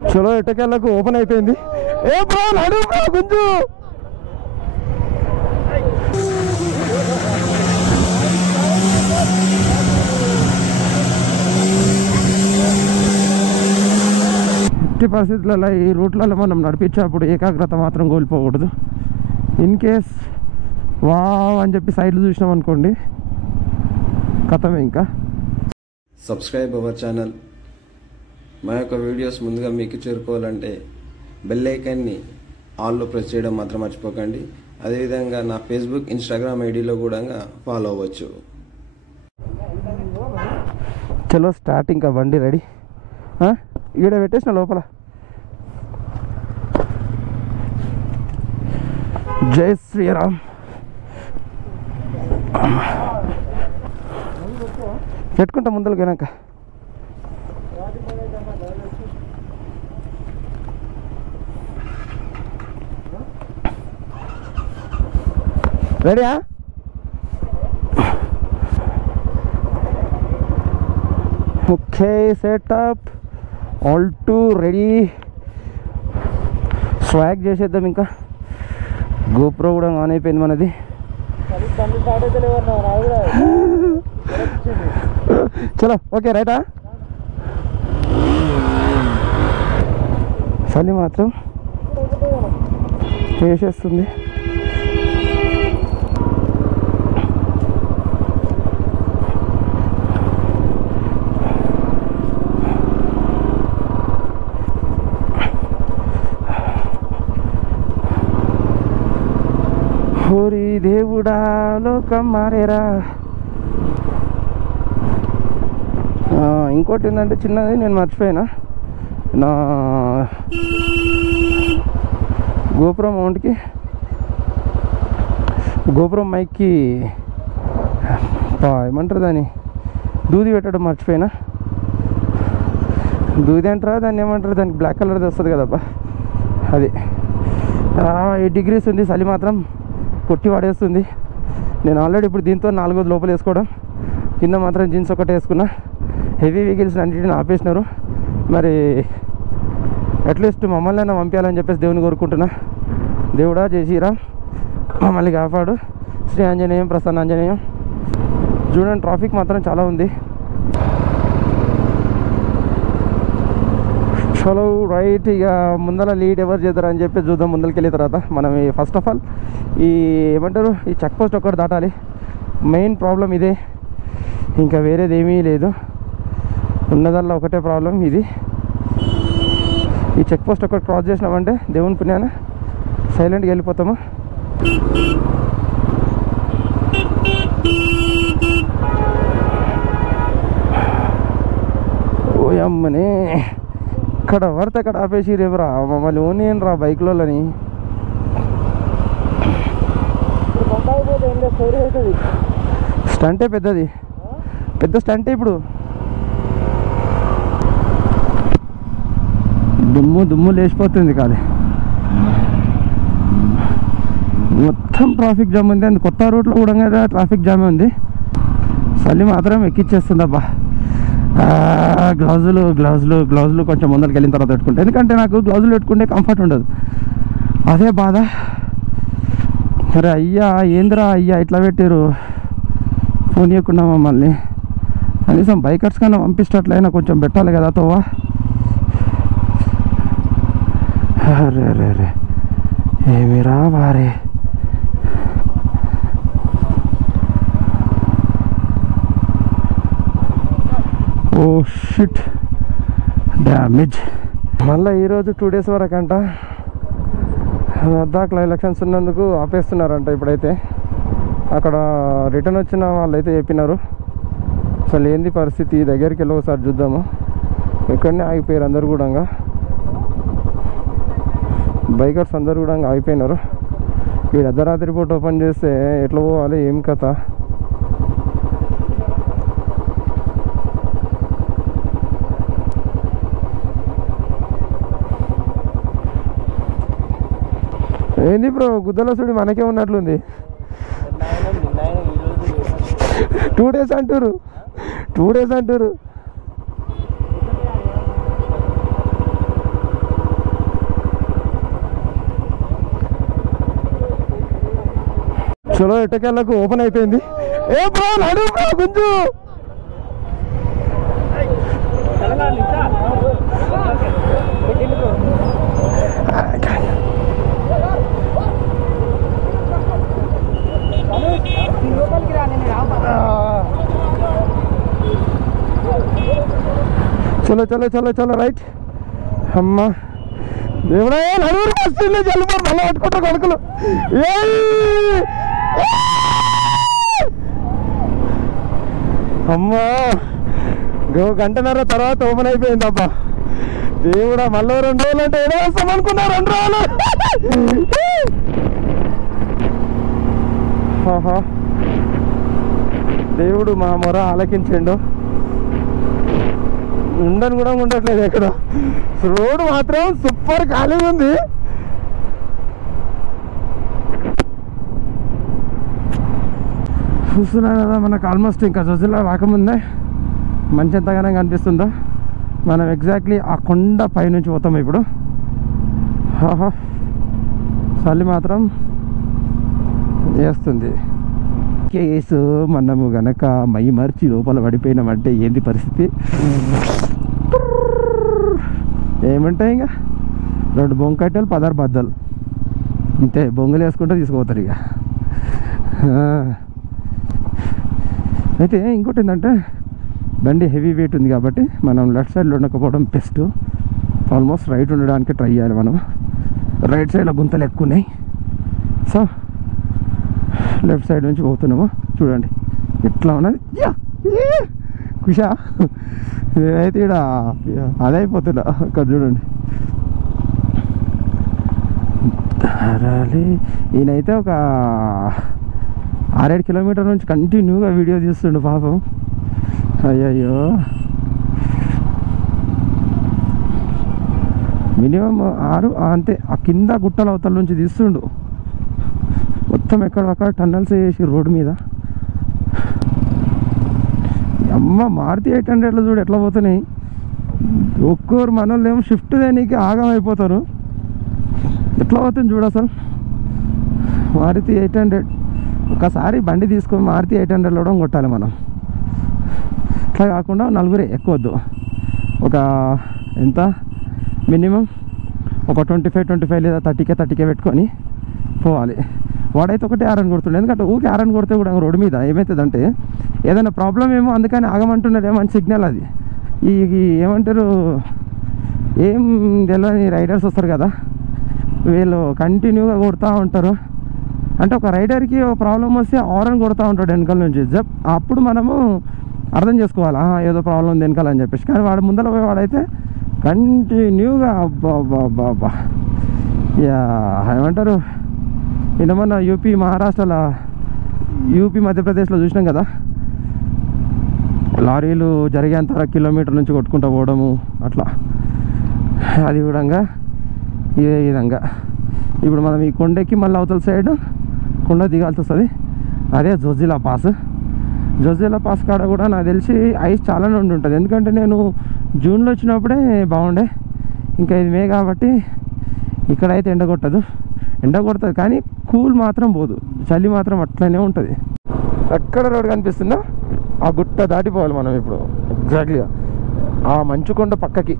చలో ఎట్టకెళ్ళకు ఓపెన్ అయిపోయింది. ఏ బ్రో నడు బ్రో గుంజు. ఎట్టి పరిస్థితులలో ఈ రూట్లలో మనం నడిపించేటప్పుడు ఏకాగ్రత మాత్రం కోల్పోకూడదు. ఇన్ కేస్ వావ్ అని చెప్పి సైడ్లు చూసినాం అనుకోండి కథమే. ఇంకా సబ్స్క్రైబ్ అవర్ ఛానల్. మా యొక్క వీడియోస్ ముందుగా మీకు చేరుకోవాలంటే బెల్ ఐకాన్ని ఆల్లో ప్రెస్ చేయడం మాత్రం మర్చిపోకండి. అదేవిధంగా నా ఫేస్బుక్, ఇన్స్టాగ్రామ్ ఐడిలో కూడా ఫాలో అవ్వచ్చు. చలో స్టార్ట్. ఇంకా బండి రెడీ. ఈడ పెట్టేసిన లోపల. జై శ్రీరామ్. పెట్టుకుంటా ముందరకు వెనక. రెడీయా? Okay setup all to ready. Swag చేసేద్దాం. ఇంకా గోప్రో కూడా ఆన్ అయిపోయింది మనది. చలో ఓకే రైటా. చలి మాత్రం వేసేస్తుంది. హోరీ దేవుడా లోకం మారేరా. ఇంకోటి ఏంటంటే చిన్నది నేను మర్చిపోయినా, నా గోపురం మౌంట్కి గోపురం మైక్కి ఏమంటారు దాన్ని దూది పెట్టడం మర్చిపోయినా. దూది అంటారా దాన్ని ఏమంటారు, దానికి బ్లాక్ కలర్ది వస్తుంది కదబ్బా అది. 8 degrees ఉంది. చలి మాత్రం కొట్టి పడేస్తుంది. నేను ఆల్రెడీ ఇప్పుడు దీంతో 4 లోపల వేసుకోవడం, కింద మాత్రం జీన్స్ ఒకటి వేసుకున్నా. హెవీ వెహికల్స్ అన్నింటిని ఆపేసినారు. మరి అట్లీస్ట్ మమ్మల్ని అయినా పంపించాలని చెప్పేసి దేవుని కోరుకుంటున్నా. దేవుడా జై శ్రీరామ్, మమ్మల్ని కాపాడు. శ్రీ ఆంజనేయం ప్రసన్న ఆంజనేయం. చూడండి ట్రాఫిక్ మాత్రం చాలా ఉంది. చలో రైట్. ఇక ముందర లీడ్ ఎవరు చేద్దారని చెప్పి చూద్దాం. ముందరికి వెళ్ళిన తర్వాత మనం ఫస్ట్ ఆఫ్ ఆల్ ఈ ఏమంటారు ఈ చెక్ పోస్ట్ ఒకటి దాటాలి. మెయిన్ ప్రాబ్లం ఇదే, ఇంకా వేరేది ఏమీ లేదు. ఉన్నదల్లా ఒకటే ప్రాబ్లం ఇది. ఈ చెక్ పోస్ట్ ఒకటి క్రాస్ చేసినామంటే దేవుని పుణ్యాన సైలెంట్గా వెళ్ళిపోతాము. ఓ అమ్మనే, ఇక్కడ పడితే అక్కడ ఆపేసి రేపురా మమ్మల్ని ఓన్ రా బైక్లోని. స్టంటే పెద్దది, పెద్ద స్టంటే. ఇప్పుడు దుమ్ము లేచిపోతుంది కాదు. మొత్తం ట్రాఫిక్ జామ్ ఉంది. అందు కొత్త రూట్లో కూడా ట్రాఫిక్ జామే ఉంది. చలి మాత్రం ఎక్కిచ్చేస్తుంది అబ్బా. గ్లౌజులు కొంచెం ముందరికి వెళ్ళిన తర్వాత పెట్టుకుంటే, ఎందుకంటే నాకు గ్లౌజులు పెట్టుకుంటే కంఫర్ట్ ఉండదు. అదే బాధ. అరే అయ్యా ఏందిరా అయ్యా ఇట్లా పెట్టారు, ఫోన్ ఇవ్వకుండా మమ్మల్ని. కనీసం బైకర్స్ కన్నా పంపించట్లయినా కొంచెం పెట్టాలి కదా తోవా. అరే అరే అరే ఏమిరా వారే. Oh shit damage. మళ్ళీ ఈరోజు 2 days వరకు అంట. లద్దాఖ్లో ఎలక్షన్స్ ఉన్నందుకు ఆపేస్తున్నారంట. ఇప్పుడైతే అక్కడ రిటర్న్ వచ్చిన వాళ్ళైతే చెప్పినారు. అసలు ఏంది పరిస్థితి, దగ్గరికి వెళ్ళి ఒకసారి చూద్దాము. ఇక్కడనే ఆగిపోయారు అందరు కూడా. బైకర్స్ అందరు కూడా ఆగిపోయినారు. ఈ అర్ధరాత్రి పూట ఓపెన్ చేస్తే ఎట్లా పోవాలి, ఏం కథ. ఏంది బ్రో గుద్దల సుడి మనకే ఉన్నట్లుంది. 2 days అంటారు. చలో ఎట్టకెళ్ళకు ఓపెన్ అయిపోయింది. ఏ బ్రో నడు బ్రో గుంజు. చలో చలో చలో చలో రైట్. అమ్మా దేవుడా నడువురు వస్తుంది జలుబు మళ్ళీ పట్టుకుంటా కొడుకులు. అమ్మా గంటన్నర తర్వాత ఓపెన్ అయిపోయింది. అబ్బా దేవుడా మళ్ళీ 2 రోజులు అంటే ఏదో వస్తాం అనుకున్నా. 2 రోజులు దేవుడు మా మొర ఆలకించిండు. ఉండని కూడా ఉండట్లేదు ఎక్కడ. రోడ్డు మాత్రం సూపర్ ఖాళీగా ఉంది. చూస్తున్నా కదా మనకు ఆల్మోస్ట్ ఇంకా జొజిలా రాకముందే మంచి ఎంతగానో కనిపిస్తుందో. మనం ఎగ్జాక్ట్లీ ఆ కొండ పైనుంచి పోతాం ఇప్పుడు. చలి మాత్రం వేస్తుంది. కేసు మనము గనక మై మర్చి లోపల పడిపోయినామంటే ఏంది పరిస్థితి? ఏమంటాయి ఇంకా 2 బొంకట్టెలు 16 బద్దలు అంతే. బొంగులు వేసుకుంటే తీసుకుపోతారు ఇక. అయితే ఇంకోటి ఏంటంటే బండి హెవీ వెయిట్ ఉంది కాబట్టి మనం లెఫ్ట్ సైడ్లో ఉండకపోవడం బెస్ట్. ఆల్మోస్ట్ రైట్ ఉండడానికి ట్రై చేయాలి మనం. రైట్ సైడ్లో గుంతలు ఎక్కువ ఉన్నాయి. సో లెఫ్ట్ సైడ్ నుంచి పోతున్నాము. చూడండి ఇట్లా ఉన్నది. కుషా నేనైతే ఇక్కడ అదైపోతున్నా. అక్కడ చూడండి ఈయనైతే ఒక 6-7 కిలోమీటర్ నుంచి కంటిన్యూగా వీడియో తీస్తుండు పాపం. అయ్యయ్యో మినిమం 6 అంతే. ఆ కింద గుట్టల అవతల నుంచి తీస్తుండు. మొత్తం ఎక్కడొక్కడ టన్నల్స్ వేసి రోడ్డు మీద. అమ్మ మారుతి 800లో చూడు ఎట్లా పోతున్నాయి. ఒక్కోరు మనోళ్ళు ఏమో షిఫ్ట్ దేనికి ఆగం అయిపోతారు. ఎట్లా పోతుంది చూడు అసలు. మారుతి 800 ఒకసారి బండి తీసుకొని మారుతి 800లో కూడా కొట్టాలి మనం. అట్లా కాకుండా 4 ఎక్కువద్దు. ఒక ఎంత మినిమం ఒక 25 లేదా 30K పెట్టుకొని పోవాలి. వాడైతే ఒకటి ఆరన్ కొడుతుండే. ఎందుకంటే ఊరికి ఆరన్ కొడితే కూడా రోడ్డు మీద ఏమవుతుందంటే ఏదైనా ప్రాబ్లం ఏమో అందుకని ఆగమంటున్నారు. ఏమని సిగ్నల్ అది. ఈ ఏమంటారు ఏం తెలియని రైడర్స్ వస్తారు కదా, వీళ్ళు కంటిన్యూగా కొడుతూ ఉంటారు. అంటే ఒక రైడర్కి ఒక ప్రాబ్లం వస్తే ఆరన్ కొడుతూ ఉంటాడు వెనకాల నుంచి. అప్పుడు మనము అర్థం చేసుకోవాలి ఏదో ప్రాబ్లం ఉంది వెనకాల అని చెప్పేసి. కానీ వాడు ముందర పోయి వాడైతే కంటిన్యూగా అబ్బా ఏమంటారు మన యూపీ మహారాష్ట్రలో యూపీ మధ్యప్రదేశ్లో చూసినాం కదా, లారీలు జరిగేంత కిలోమీటర్ నుంచి కొట్టుకుంటూ పోవడము అట్లా. అది కూడా ఇదే విధంగా ఇప్పుడు మనం ఈ కొండకి మళ్ళీ అవతల సైడ్ కొండ దిగాల్సి వస్తుంది. అదే జొజిలా పాస్. జొజిలా పాస్ కాడ కూడా నాకు తెలిసి ఐస్ చాలానే ఉంటుంది. ఎందుకంటే నేను జూన్లో వచ్చినప్పుడే బాగుండే. ఇంకా ఇది మే కాబట్టి ఇక్కడైతే ఎండ కొడుతుంది కానీ కూల్ మాత్రం పోదు. చలి మాత్రం అట్లనే ఉంటుంది. ఎక్కడ రోడ్ కనిపిస్తుందో ఆ గుట్ట దాటిపోవాలి మనం ఇప్పుడు ఎగ్జాక్ట్లీగా. ఆ మంచుకొండ పక్కకి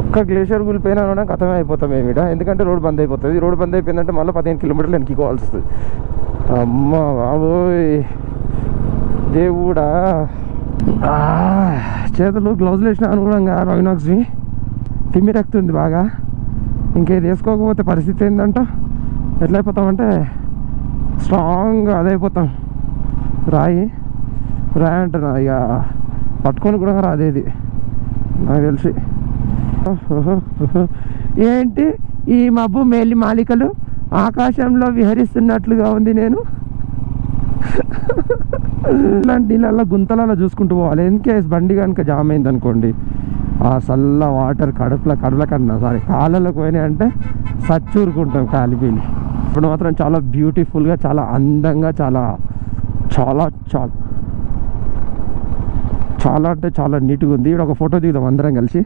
ఒక్క గ్లేషియర్ కూలిపోయినా కూడా కథమే అయిపోతాం ఏమిట. ఎందుకంటే రోడ్ బంద్ అయిపోతుంది. రోడ్ బంద్ అయిపోయిందంటే మళ్ళీ 15 కిలోమీటర్లు వెనక్కిపోవాల్సి వస్తుంది. అమ్మ బాబోయ్ దేవుడా. చేతులు గ్లౌజులు వేసిన అనుగుణంగా రాయినాక్స్వి తిమ్మిరెక్కుతుంది బాగా. ఇంకేది వేసుకోకపోతే పరిస్థితి ఏంటంట ఎట్లయిపోతామంటే స్ట్రాంగ్గా అదైపోతాం. రాయి అంటున్నా ఇక పట్టుకొని కూడా రాదేది నాకు తెలిసి. ఏంటి ఈ మబ్బు మేలి మాలికలు ఆకాశంలో విహరిస్తున్నట్లుగా ఉంది. నేను ఇలాంటి నీళ్ళల్లో గుంతలలో చూసుకుంటూ పోవాలి. ఇన్ కేస్ బండి కనుక జామ్ అయింది అనుకోండి, ఆ చల్ల వాటర్ కడుపుల కన్నా కాళ్ళలోకి పోయినాయి అంటే సచ్చూరుకుంటాం కాలిపోయి. ఇప్పుడు మాత్రం చాలా బ్యూటిఫుల్గా చాలా అందంగా చాలా చాలా చాలా చాలా అంటే చాలా నీట్గా ఉంది. ఇక్కడ ఒక ఫోటో దిగుదాం అందరం కలిసి.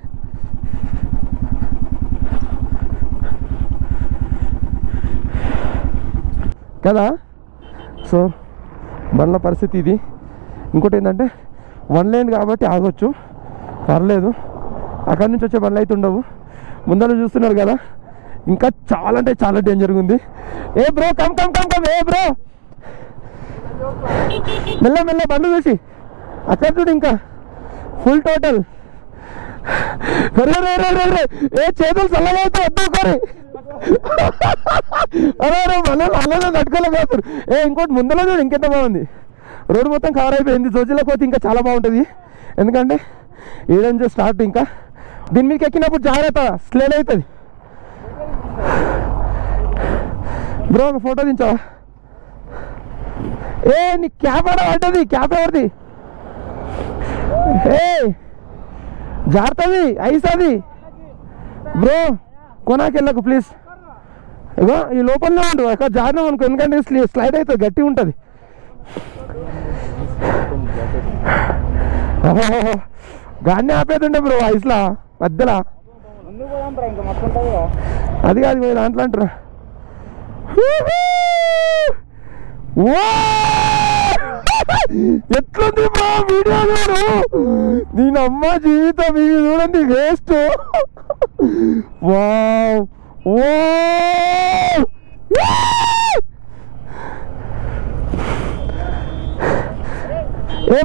కదా. సో బండ్ల పరిస్థితి ఇది. ఇంకోటి ఏంటంటే 1 lane కాబట్టి ఆగొచ్చు, పర్లేదు. అక్కడి నుంచి వచ్చే బండ్లు అయితే ఉండవు. ముందర చూస్తున్నారు కదా, ఇంకా చాలా అంటే చాలా డేంజర్గా ఉంది. ఏ bro come come come come, ఏ బ్రో మెల్ల మెల్ల బండ్లు చూసి అక్కడ చూడు, ఇంకా ఫుల్ టోటల్. ఏ చేతులు చల్లగా అయితే వద్దుకోరి. అరే మళ్ళీ అలానే తట్టుకోలేకపోతారు. ఇంకోటి ముందర చూడు ఇంకెంత బాగుంది. రోడ్డు మొత్తం కవర్ అయిపోయింది. జోజిలోకి పోతే ఇంకా చాలా బాగుంటుంది. ఎందుకంటే ఏడంజు స్టార్ట్. ఇంకా దీని మీదకి ఎక్కినప్పుడు జాగ్రత్త, స్లేడ్ అవుతుంది. బ్రో ఒక ఫోటో దించావా? నీ క్యాప్ ఆడ పడ్డది. క్యాప్ ఎవరిది? జాగ్రత్తది, ఐస్ అది. బ్రో కొనాకెళ్ళకు ప్లీజ్. ఇగో ఈ లోపలనే ఉండు, ఎక్కడ జారినాం అనుకో, ఎందుకంటే స్లైడ్ అవుతుంది, గట్టి ఉంటుంది. గాన్ని ఆపేతుండే బ్రో ఐస్లా మధ్యలో. అది కాదు పోయి దాంట్లో అంటారా. ఎట్లుంది బ్రో వీడియో చూడు. నేను అమ్మ జీవితం ఇది చూడండి, వేస్ట్. వావ్ ఓ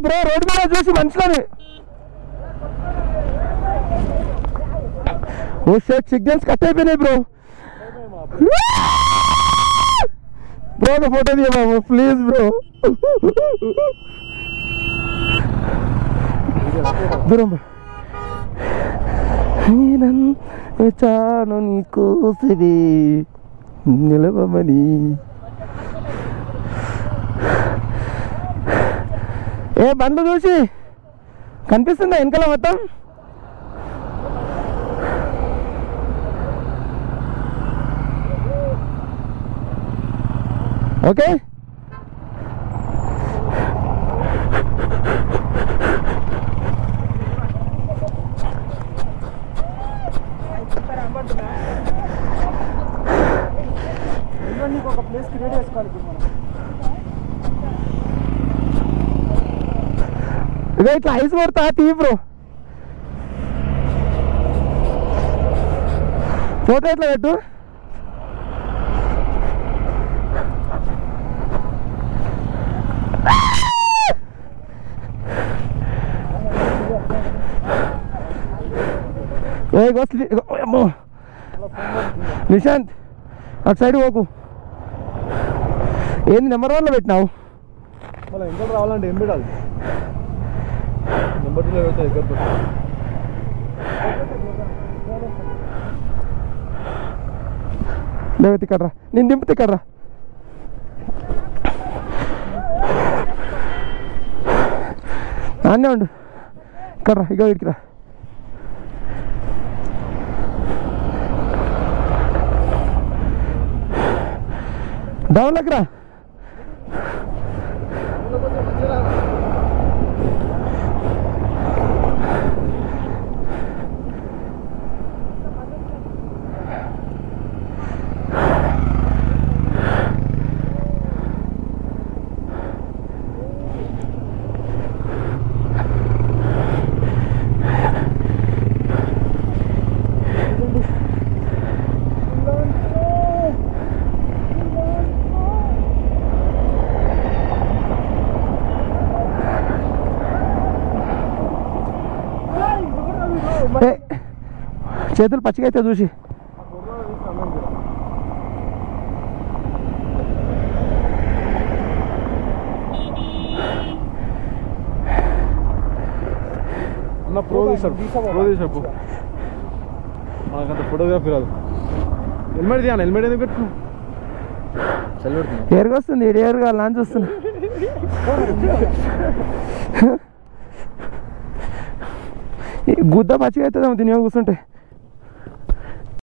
బ్రో రోడ్డు మీద చూసి మనుషులని. ఓ షేట్ సిగ్నల్స్ కట్ అయిపోయినాయి బ్రో. బ్రో ఒక ఫోటో తీయ బాబు ప్లీజ్ బ్రో. దూరం చాను నీకోసవి నిలవమని. బండ్లు చూసి కనిపిస్తుందా వెనకాల మొత్తం? ఓకే ఒక ప్లేస్ క్రియేట్ చేసుకోవాలి. ఇక ఇట్లా ఐస్ కొడతా తీ బ్రో. ఫోటో ఎట్లా పెట్టు. అమ్మో నిశాంత్ అటు సైడ్ పోకు. ఏంది నెంబర్ 1లో పెట్టినావు? మళ్ళీ ఎంత రావాలంటే ఏం పెట్టాలి? నెంబర్ 2లో పెడతా దగ్గర. లేకపోతే ఇక్కడ రా, నేను దింపితే ఇక్కడ రా. నాన్నే ఉండు, ఇక్కడ రా, ఇక వీడికి రా. డౌన్లోకి రా. చేతులు పచ్చిగా అయితే చూసి. అన్న ప్రో తీసాడు మనకంత ఫోటోగ్రఫీ రాదు. హెల్మెట్ తీయాలి. హెల్మెట్ ఎందుకు పెట్టు? ఎరుగు వస్తుంది, ఎరుగు కాదు అని చూస్తున్నా. గుద్ద పచ్చిగా అవుతుందేమో దీని కూర్చుంటే.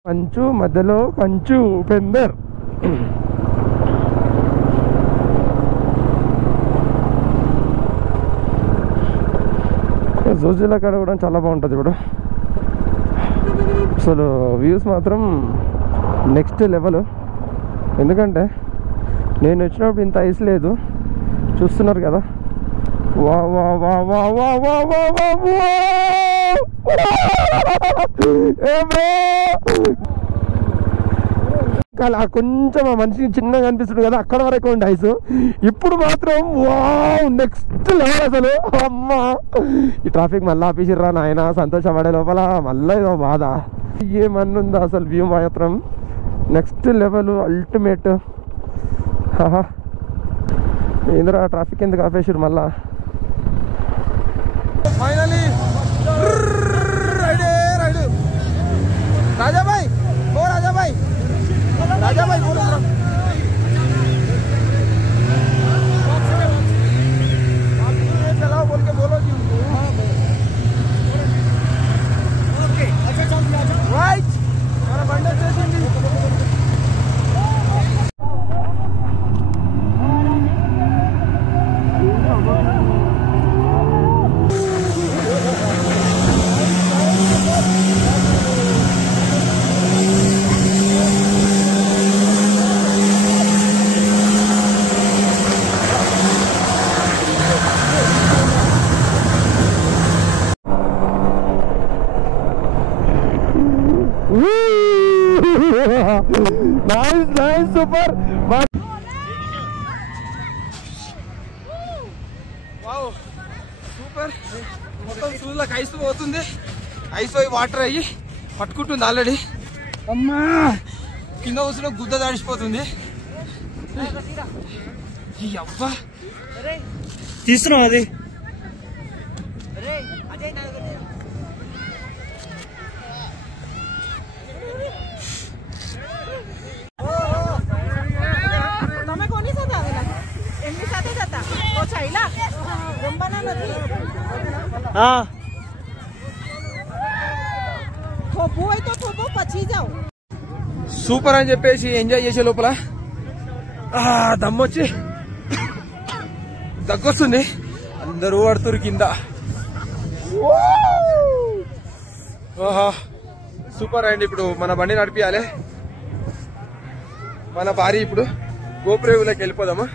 కంచు మధ్యలో కంచు పెందర్. జోజిలా కాడ కూడా చాలా బాగుంటుంది ఇప్పుడు. అసలు వ్యూస్ మాత్రం నెక్స్ట్ లెవెల్. ఎందుకంటే నేను వచ్చినప్పుడు ఇంత ఐస్ లేదు, చూస్తున్నారు కదా. వా వా వా వా వా వా వా వా వా అలా కొంచెం ఆ మనిషికి చిన్నగా అనిపిస్తుంది కదా, అక్కడ వరకు ఉంది ఐస్. ఇప్పుడు మాత్రం వావ్ నెక్స్ట్ లెవెల్ అసలు. అమ్మా ఈ ట్రాఫిక్ మళ్ళీ ఆపేసిర్రా నాయన, సంతోషపడే లోపల మళ్ళీ ఏదో బాధ. ఏమన్నుందా అసలు వ్యూ మాత్రం నెక్స్ట్ లెవెల్ అల్టిమేట్. ఏంద్రా ట్రాఫిక్ ఎందుకు ఆపేసిర్రు మళ్ళా. ఫైనలీ రాజాభాయ్ ఓ రాజాభాయ్ రాజాభాయ్ चलाओ बोल के बोलो जी उनको ओके अच्छा चल राइट हमारा बंडा स्टेशन भी nice nice super. Wow super. మొత్తం సూళ్ళకి ఐస్ పోతుంది, ఐస్ పోయి వాటర్ అయ్యి పట్టుకుంటుంది ఆల్రెడీ. అమ్మా కింద కూర్చున్న గుద్ద దాడిచిపోతుంది. అవ్వా తీస్తున్నావు అది. సూపర్ అని చెప్పేసి ఎంజాయ్ చేసే లోపల దమ్మొచ్చి దగ్గొస్తుంది, అందరూ పడుతురు కింద. ఓహా సూపర్ అండి. ఇప్పుడు మన బండి నడిపియాలి, మన భార్య ఇప్పుడు గోపురేవులోకి వెళ్ళిపోదామా.